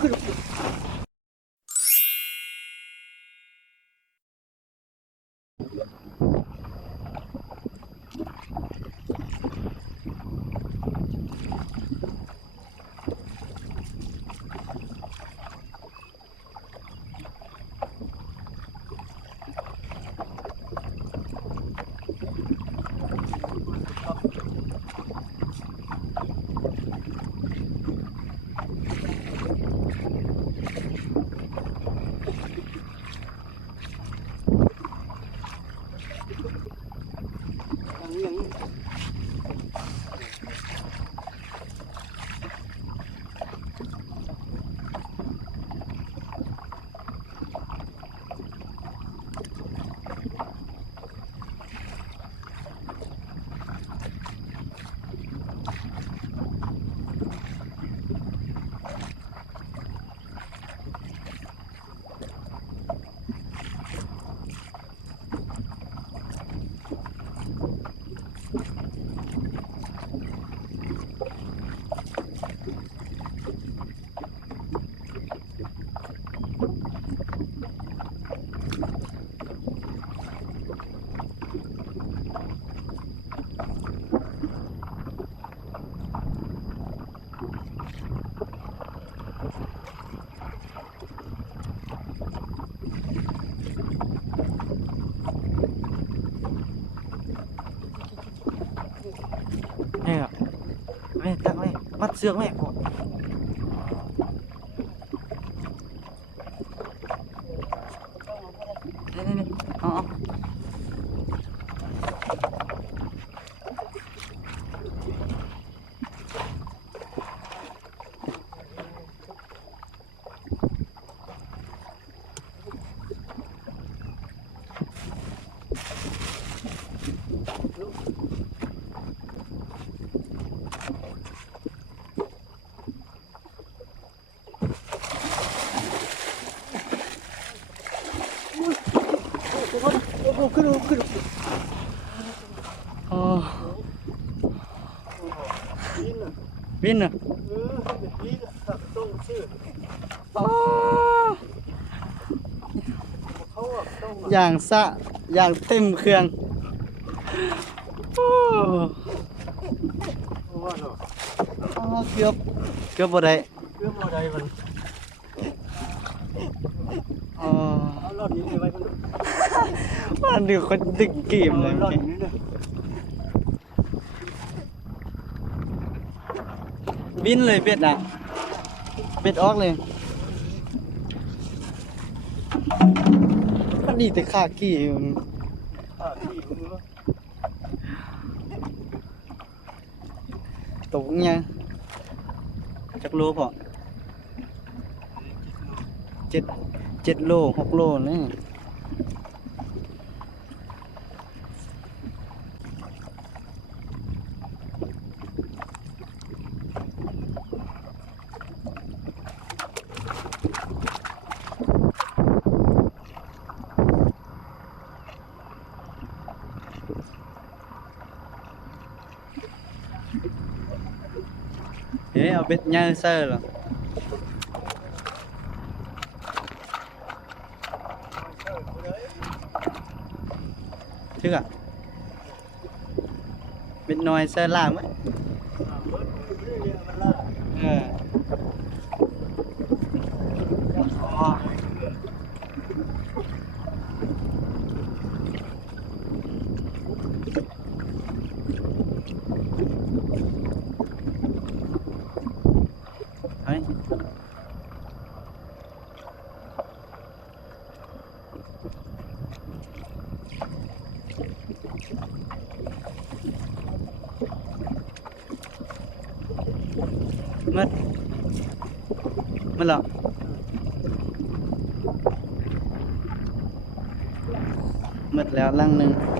ขึ้นนี่อ่ะแม่ตักแม่มัดเสือกแม่พอนี่เอาขึ้นอ๋อวินอ่ะอย่างสะอย่างเต็มเครื่องเกือบบ่ได้มันมันดูคนดึกกีมเลยบินเลยเบ็ดอ่ะเบ็ดออกเลยมันดีแต่ขากี่ตกยังจักโลพอ7 โล 6 โลนี่เอาเบ็ดย่างเซอร์หรอchứ à bên ngoài xe làm ấy đấy mất lọ mấtแล้วลังหนึ่ง